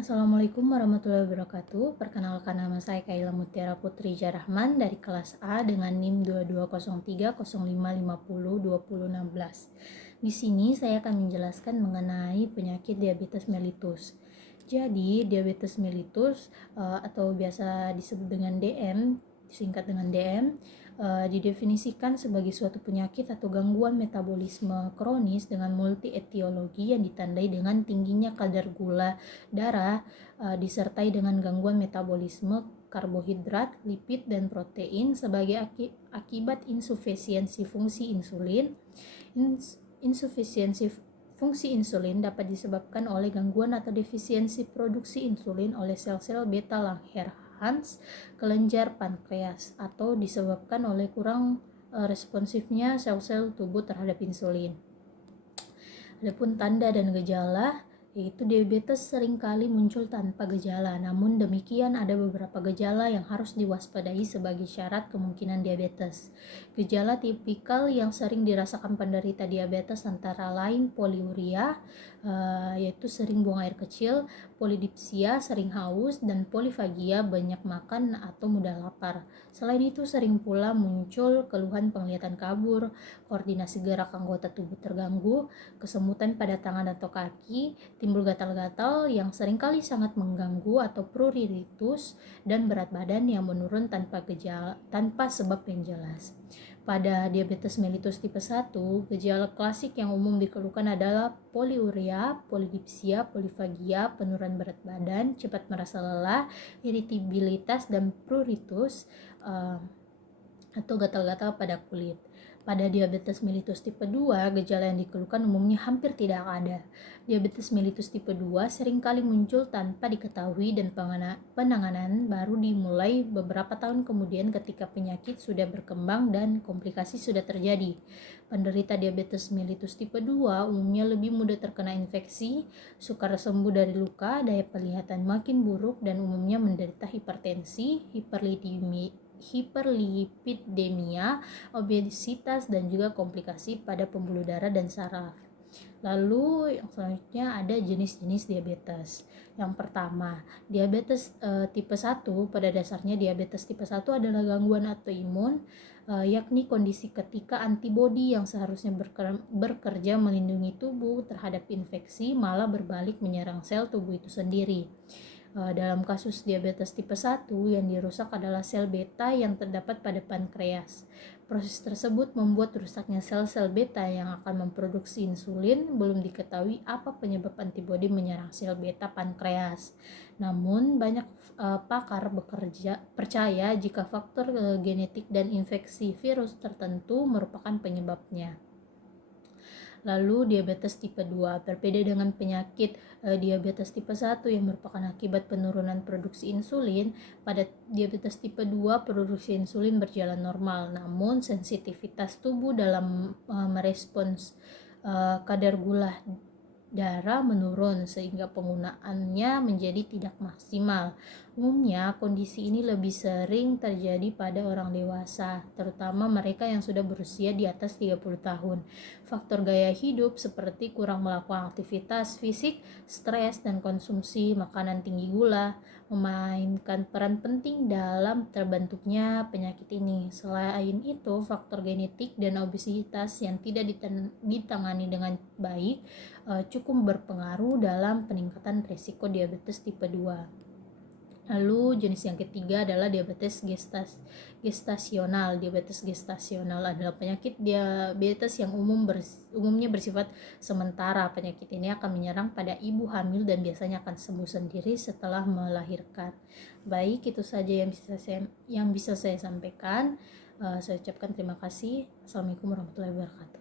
Assalamualaikum warahmatullahi wabarakatuh. Perkenalkan, nama saya Kaila Mutiara Putri Jarahman dari kelas A dengan NIM 220305502016. Di sini saya akan menjelaskan mengenai penyakit diabetes mellitus. Jadi, diabetes mellitus atau biasa disebut dengan DM, disingkat dengan DM, didefinisikan sebagai suatu penyakit atau gangguan metabolisme kronis dengan multi etiologi yang ditandai dengan tingginya kadar gula darah disertai dengan gangguan metabolisme karbohidrat, lipid, dan protein sebagai akibat insufisiensi fungsi insulin. Insufisiensi fungsi insulin dapat disebabkan oleh gangguan atau defisiensi produksi insulin oleh sel-sel beta Langerhans kelenjar pankreas atau disebabkan oleh kurang responsifnya sel-sel tubuh terhadap insulin. Adapun tanda dan gejala, yaitu diabetes seringkali muncul tanpa gejala, namun demikian ada beberapa gejala yang harus diwaspadai sebagai syarat kemungkinan diabetes. Gejala tipikal yang sering dirasakan penderita diabetes antara lain poliuria, yaitu sering buang air kecil, polidipsia, sering haus, dan polifagia, banyak makan atau mudah lapar. Selain itu sering pula muncul keluhan penglihatan kabur, koordinasi gerak anggota tubuh terganggu, kesemutan pada tangan atau kaki, timbul gatal-gatal yang seringkali sangat mengganggu atau pruritus, dan berat badan yang menurun tanpa sebab yang jelas. Pada diabetes mellitus tipe 1, gejala klasik yang umum dikeluhkan adalah poliuria, polidipsia, polifagia, penurunan berat badan, cepat merasa lelah, irritabilitas, dan pruritus atau gatal-gatal pada kulit. Pada diabetes mellitus tipe 2, gejala yang dikeluhkan umumnya hampir tidak ada. Diabetes mellitus tipe 2 seringkali muncul tanpa diketahui dan penanganan baru dimulai beberapa tahun kemudian ketika penyakit sudah berkembang dan komplikasi sudah terjadi. Penderita diabetes mellitus tipe 2 umumnya lebih mudah terkena infeksi, sukar sembuh dari luka, daya penglihatan makin buruk, dan umumnya menderita hipertensi, hiperlipidemia, obesitas, dan juga komplikasi pada pembuluh darah dan saraf. Lalu yang selanjutnya ada jenis-jenis diabetes. Yang pertama, diabetes tipe 1. Pada dasarnya diabetes tipe 1 adalah gangguan autoimun, yakni kondisi ketika antibodi yang seharusnya bekerja melindungi tubuh terhadap infeksi malah berbalik menyerang sel tubuh itu sendiri. Dalam kasus diabetes tipe 1, yang dirusak adalah sel beta yang terdapat pada pankreas. Proses tersebut membuat rusaknya sel-sel beta yang akan memproduksi insulin. Belum diketahui apa penyebab antibodi menyerang sel beta pankreas. Namun banyak pakar percaya jika faktor genetik dan infeksi virus tertentu merupakan penyebabnya. Lalu diabetes tipe 2 berbeda dengan penyakit diabetes tipe 1 yang merupakan akibat penurunan produksi insulin. Pada diabetes tipe 2 produksi insulin berjalan normal, namun sensitivitas tubuh dalam merespons kadar gula darah menurun sehingga penggunaannya menjadi tidak maksimal. Umumnya kondisi ini lebih sering terjadi pada orang dewasa, terutama mereka yang sudah berusia di atas 30 tahun. Faktor gaya hidup seperti kurang melakukan aktivitas fisik, stres, dan konsumsi makanan tinggi gula memainkan peran penting dalam terbentuknya penyakit ini. Selain itu, faktor genetik dan obesitas yang tidak ditangani dengan baik cukup berpengaruh dalam peningkatan risiko diabetes tipe 2. Lalu jenis yang ketiga adalah diabetes gestasional. Diabetes gestasional adalah penyakit diabetes yang umumnya bersifat sementara. Penyakit ini akan menyerang pada ibu hamil dan biasanya akan sembuh sendiri setelah melahirkan. Baik, itu saja yang bisa saya sampaikan. Saya ucapkan terima kasih. Assalamualaikum warahmatullahi wabarakatuh.